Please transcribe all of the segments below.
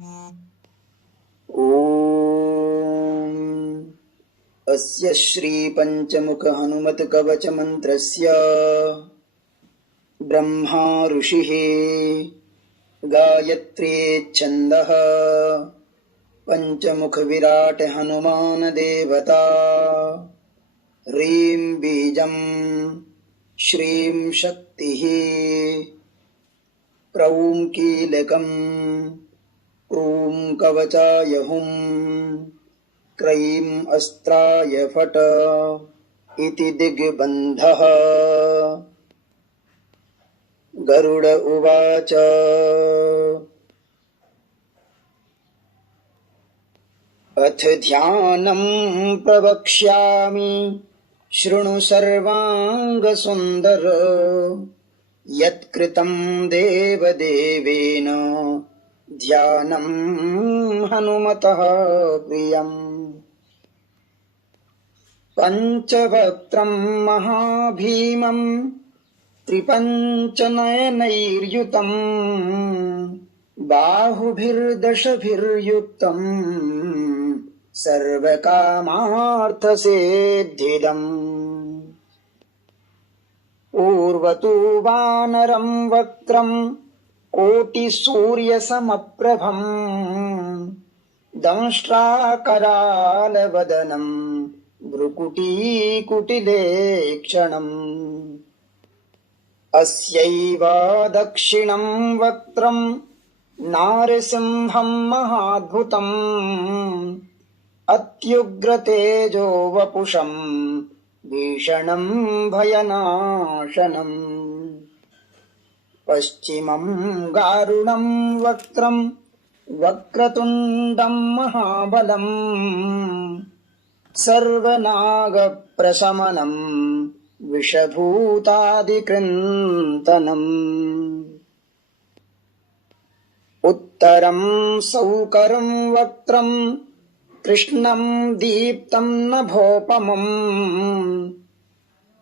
ॐ अस्य श्रीपञ्चमुखहनुमत्कवचमन्त्रस्य ब्रह्मा ऋषिः गायत्र्येच्छन्दः पञ्चमुखविराट् हनुमान् देवता ह्रीं बीजं श्रीं शक्तिः क्रौं कीलकं क्रूं कवचाय हुं क्रैं अस्त्राय फट् इति दिग्बन्धः। गरुड उवाच अथ ध्यानं प्रवक्ष्यामि शृणु सर्वाङ्गसुन्दर यत्कृतं देवदेवेन ध्यानं हनुमतः प्रियम्। पञ्चवक्त्रं महाभीमं त्रिपञ्चनयनैर्युतं बाहुभिर्दशभिर्युक्तं सर्वकामार्थसिद्धिदम्। पूर्वतु वानरं वक्त्रं कोटिसूर्यसमप्रभं दंष्ट्राकरालवदनं भ्रुकुटीकुटिलेक्षणम्। अस्यैव दक्षिणं वक्त्रं नारसिंहं महाद्भुतम् अत्युग्रतेजो वपुषं भीषणं भयनाशनम्। पश्चिमं गारुडं वक्त्रं वक्रतुण्डं महाबलम् सर्वनागप्रशमनं विषभूतादिकृन्तनम्। उत्तरं सौकरं वक्त्रं कृष्णं दीप्तं नभोपमम्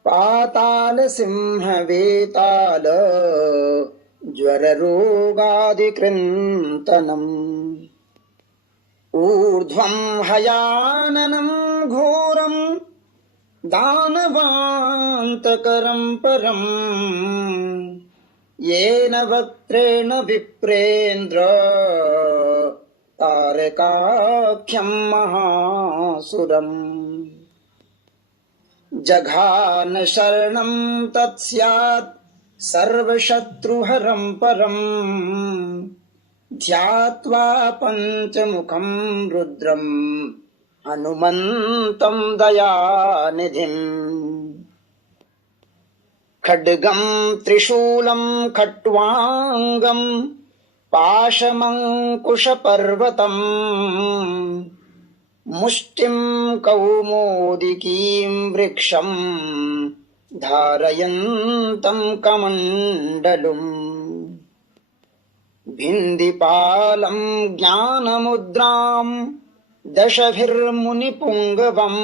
पातालसिंहवेताल ज्वररोगादिकृन्तनम्। ऊर्ध्वं हयाननं घोरं दानवान्तकरं परम् येन वक्त्रेण विप्रेन्द्र तारकाख्यं महासुरम्। जघान शरणं तत्स्यात् सर्वशत्रुहरं परम् ध्यात्वा पञ्चमुखं रुद्रं हनुमन्तं दयानिधिम्। खड्गं त्रिशूलं खट्वाङ्गं पाशमङ्कुशपर्वतम् मुष्टिं कौमोदिकीं वृक्षं धारयन्तं कमण्डलुम्। भिन्दिपालं ज्ञानमुद्रां दशभिर्मुनिपुङ्गवम्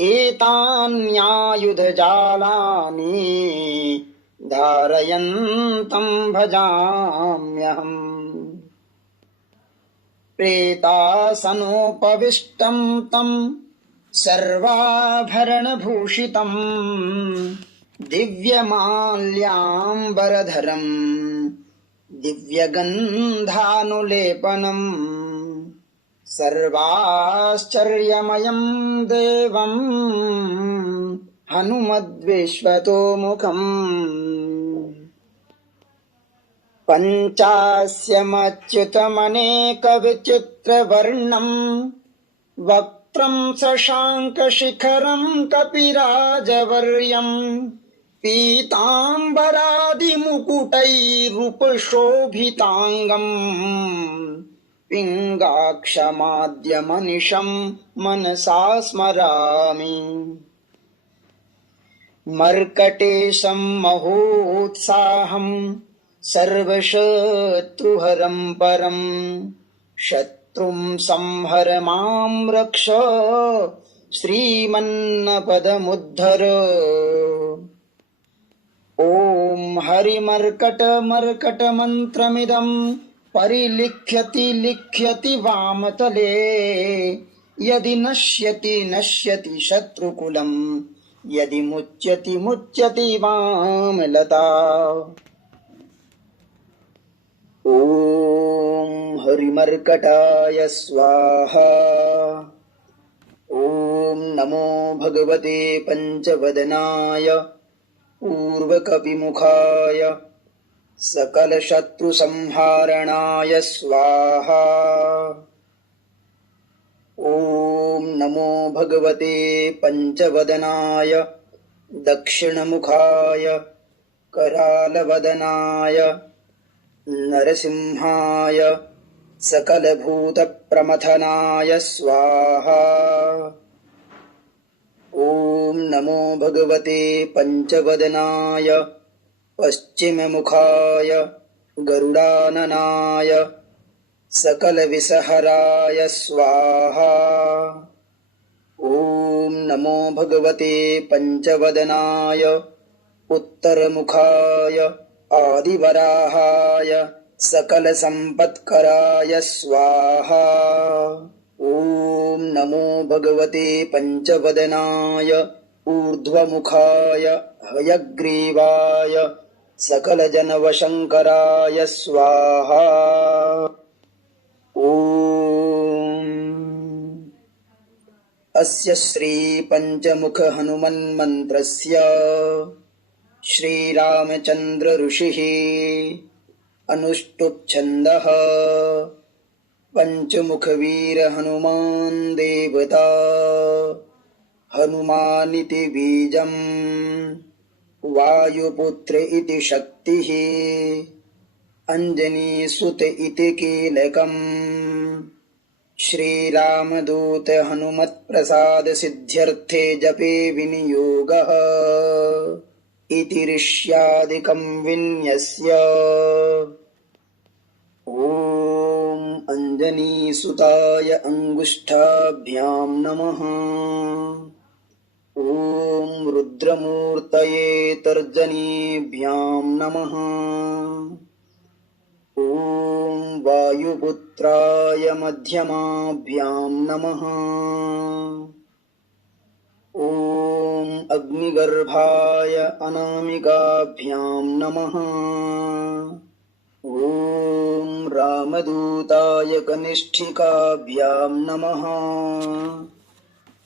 एतान्यायुधजालानि धारयन्तं भजाम्यहम्। प्रेतासनोपविष्टं तं सर्वाभरणभूषितं दिव्यमाल्याम्बरधरं दिव्यगन्धानुलेपनम् सर्वाश्चर्यमयं देवं हनुमद्विश्वतोमुखम्। पञ्चास्यमच्युतमनेकविचित्रवर्णं वक्त्रं शशाङ्कशिखरं कपिराजवर्यं पीताम्बरादिमुकुटैरुपशोभिताङ्गम् पिङ्गाक्षमाद्यमनिशं मनसा स्मरामि। मर्कटेशं महोत्साहं सर्वशत्रुहरं परं शत्रुं संहर मां रक्ष श्रीमन्नपदमुद्धर। ॐ हरिमर्कटमर्कटमन्त्रमिदं परिलिख्यति लिख्यति वामतले यदि नश्यति नश्यति शत्रुकुलम् यदि मुच्यति मुच्यति वामलता। ॐ हरिमर्कटाय स्वाहा। ॐ नमो भगवते पञ्चवदनाय पूर्वकपिमुखाय सकलशत्रुसंहारणाय स्वाहा। ॐ नमो भगवते पञ्चवदनाय दक्षिणमुखाय करालवदनाय नरसिंहाय सकलभूतप्रमथनाय स्वाहा। ॐ नमो भगवते पञ्चवदनाय पश्चिममुखाय गरुडाननाय सकलविषहराय स्वाहा। ॐ नमो भगवते पञ्चवदनाय उत्तरमुखाय आदिवराहाय सकलसम्पत्कराय स्वाहा। ॐ नमो भगवते पञ्चवदनाय ऊर्ध्वमुखाय हयग्रीवाय सकलजनवशङ्कराय स्वाहा। ॐ अस्य श्रीपञ्चमुखहनुमन्मन्त्रस्य श्रीरामचन्द्र ऋषिः अनुष्टुप् छन्दः पञ्चमुखवीर हनुमान् देवता हनुमानिति बीजम् वायुपुत्र इति शक्तिः अंजनीसुत इति कीलकम् श्रीरामदूत हनुमत्प्रसाद सिद्ध्यर्थे जपे विनियोगः इति ऋष्यादिकम् विन्यस्य। ॐ अंजनीसुताय अंगुष्ठाभ्यां नमः। ॐ रुद्रमूर्तये तर्जनीभ्यां नमः। ॐ वायुपुत्राय मध्यमाभ्यां नमः। ॐ अग्निगर्भाय अनामिकाभ्यां नमः। ॐ रामदूताय कनिष्ठिकाभ्यां नमः।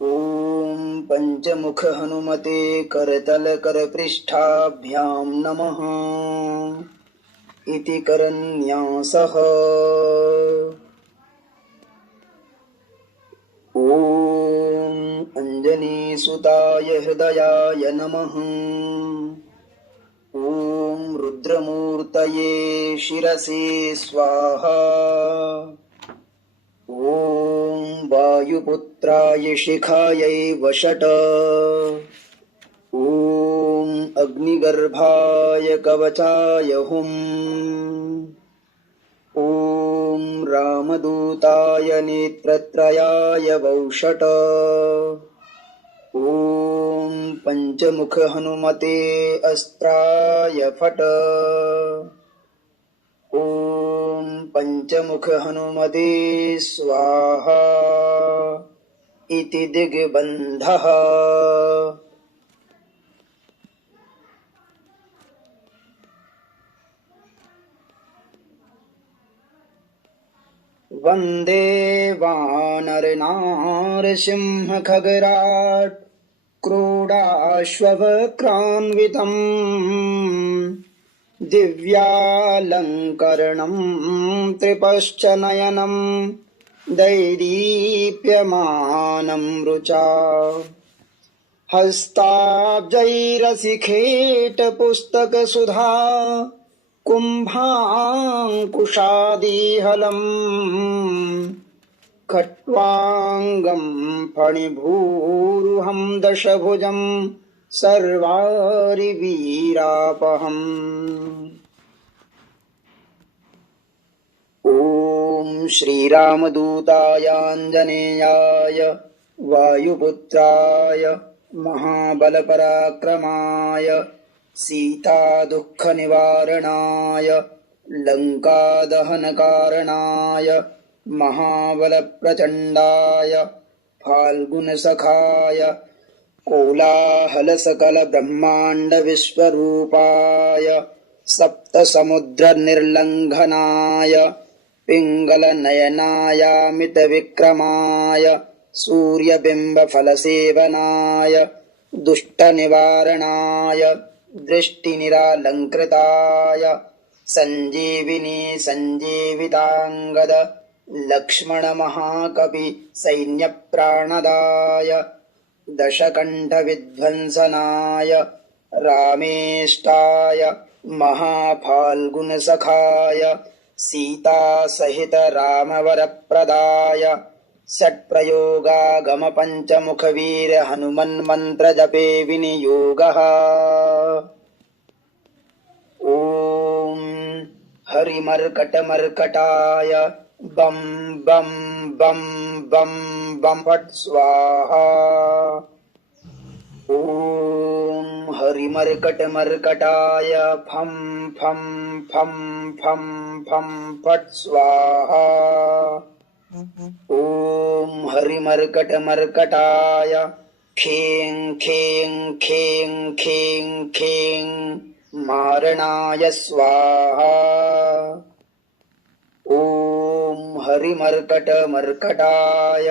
ॐ पञ्चमुख हनुमते करतलकरपृष्ठाभ्यां नमः इति करन्यासः। ॐ अंजनीसुताय हृदयाय नमः। ॐ रुद्रमूर्तये शिरसे स्वाहा। ॐ वायुपुत्राय शिखायै वषट। ॐ अग्निगर्भाय कवचाय हुम्। ॐ रामदूताय नेत्रत्रयाय वौषट। ॐ पञ्चमुख हनुमते अस्त्राय फट। ॐ पञ्चमुख हनुमते स्वाहा इति दिग्बन्धः। वन्दे वानरनारसिंहखगराट् क्रोडाश्वक्रान्वितम् दिव्यालङ्करणम् त्रिपश्च नयनम् दैदीप्यमानम् रुचा हस्ताब्जैरसिखेटपुस्तकसुधा कुम्भाङ्कुशादिहलम् खट्वाङ्गम् फणिभूरुहं दशभुजम् सर्वारिवीरापहम्। ॐ श्रीरामदूतायाञ्जनेयाय वायुपुत्राय महाबलपराक्रमाय सीतादुःखनिवारणाय लङ्कादहनकारणाय महाबलप्रचण्डाय फाल्गुनसखाय कोलाहलसकलब्रह्माण्डविश्वरूपाय सप्तसमुद्रनिर्लङ्घनाय पिङ्गलनयनायामितविक्रमाय सूर्यबिम्बफलसेवनाय दुष्टनिवारणाय दृष्टिनिरालङ्कृताय सञ्जीविनी सञ्जीविताङ्गद लक्ष्मणमहाकपि सैन्यप्राणदाय दशकण्ठविध्वंसनाय रामेष्टाय महाफाल्गुनसखाय सीतासहित रामवरप्रदाय षट्प्रयोगागमपञ्चमुखवीर हनुमन्मन्त्रजपे विनियोगः। ॐ हरिमर्कटमर्कटाय बं बं बं बं बं फट् स्वाहा। ॐ हरिमर्कटमर्कटाय फं फं फं फं फं फट् स्वाहा। ॐ हरिमर्कटमर्कटाय खें खें खें खें खें मारणाय स्वाहा। ॐ हरिमर्कटमर्कटाय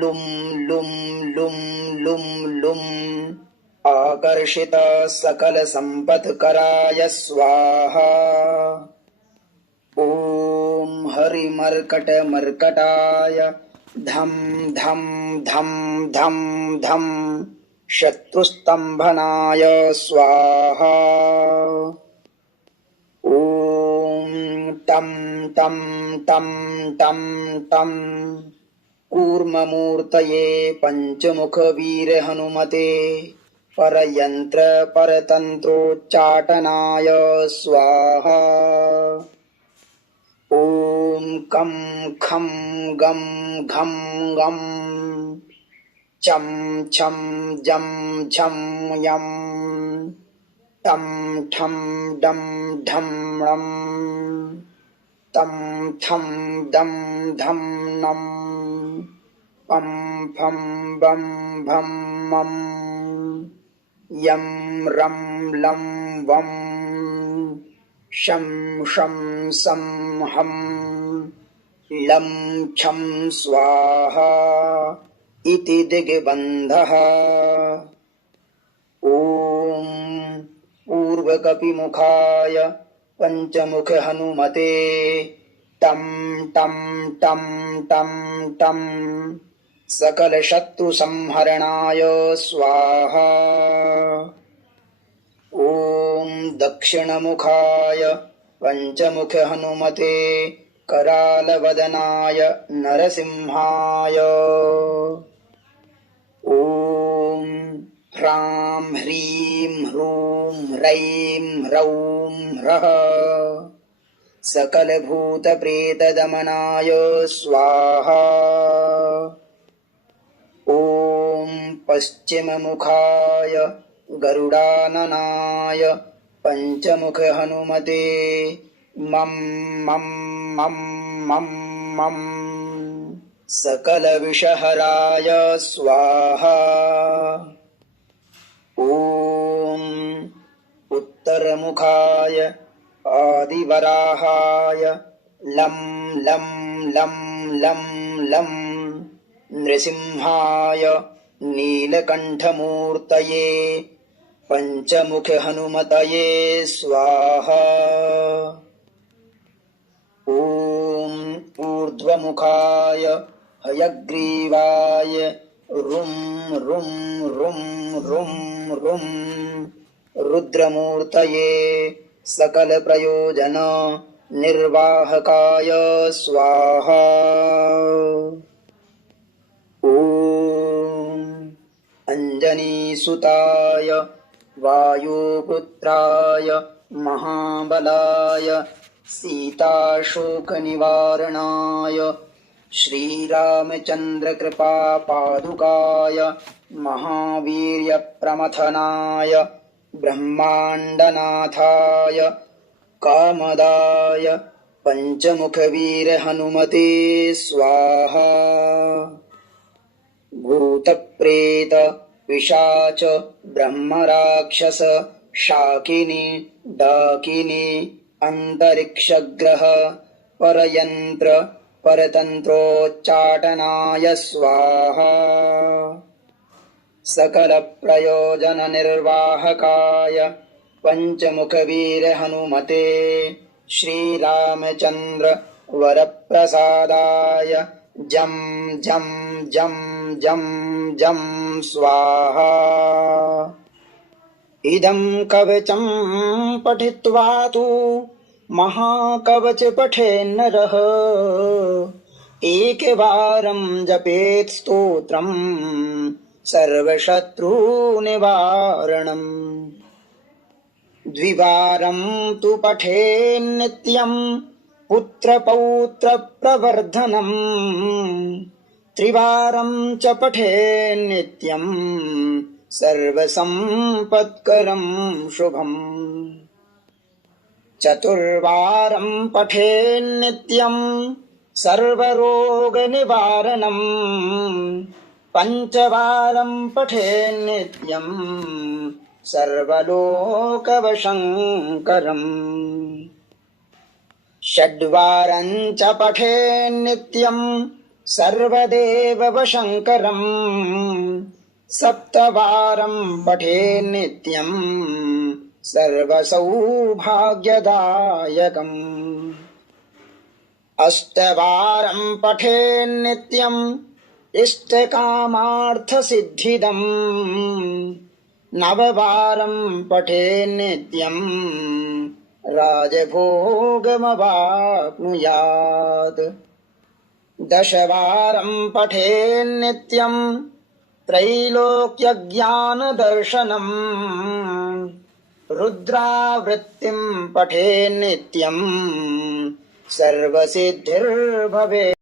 लुं लुं लुं लुं लुं आकर्षित सकलसम्पत्कराय स्वाहा। ॐ हरिमर्कटमर्कटाय धं धं धं धं धं शत्रुस्तम्भनाय स्वाहा। ॐ तं तं तं तं तं कूर्ममूर्तये पञ्चमुखवीर हनुमते परयन्त्र परतन्त्रोच्चाटनाय स्वाहा। ॐ कं खं गं घं गं चं छं जं झं यं तं ठं डं ढं णं तं थं दं धं नं पं फं बं भं मं यं रं लं वं शं शं सं हं लं छं स्वाहा इति दिग्बन्धः। ॐ पूर्वकपिमुखाय पञ्चमुख हनुमते तं तं तं तं तं सकलशत्रुसंहरणाय स्वाहा। ॐ दक्षिणमुखाय पञ्चमुख हनुमते करालवदनाय नरसिंहाय। ॐ ह्रां ह्रीं ह्रूं ह्रैं ह्रौं ह्रः सकलभूतप्रेतदमनाय स्वाहा। ॐ पश्चिममुखाय गरुडाननाय पञ्चमुख हनुमते मं मं मं मं मं सकलविषहराय स्वाहा। ॐ उत्तरमुखाय आदिवराहाय लं लं लं लं लं नृसिंहाय नीलकण्ठमूर्तये पञ्चमुख हनुमतये स्वाहा। ॐ ऊर्ध्वमुखाय हयग्रीवाय रुं रुं रुं रुं रुं रुद्रमूर्तये सकलप्रयोजन निर्वाहकाय स्वाहा। ॐ अञ्जनीसुताय वायुपुत्राय महाबलाय सीताशोकनिवारणाय श्रीरामचन्द्रकृपापादुकाय महावीर्यप्रमथनाय ब्रह्माण्डनाथाय कामदाय पंचमुखवीर हनुमते स्वाहा। भूतप्रेत पिशाच ब्रह्मराक्षस शाकिनी डाकिनी अंतरिक्षग्रह परयंत्र परतंत्रोच्चाटनाय स्वाहा। सकल प्रयोजन निर्वाहकाय पंचमुखवीर हनुमते श्रीरामचंद्र वरप्रसादाय जं जं जं जं जं स्वाहा। इदं कवचं पठित्वा तु महाकवच पठेन्नरः एकवारं जपेत् स्तोत्रम् सर्वशत्रुनिवारणम्। द्विवारं तु पठेन्नित्यं पुत्रपौत्रप्रवर्धनम्। त्रिवारं च पठेन्नित्यं सर्वसम्पत्करं शुभम्। चतुर्वारं पठेन्नित्यं सर्वरोगनिवारणम्। पंचवारं पठेन्नित्यं सर्वलोकवशङ्करम्। षड्वारं च पठेन्नित्यं सर्वदेववशङ्करम्। सप्तवारं पठेन्नित्यं सर्वसौभाग्यदायकम्। अष्टवारं पठेन्नित्यं इष्टकामार्थसिद्धिदम्। नववारं पठेन्नित्यं राजभोगमवाप्नुयात्। दशवारं पठेन्नित्यं त्रैलोक्यज्ञानदर्शनम्। रुद्रावृत्तिं पठेन्नित्यं सर्वसिद्धिर्भवेत्।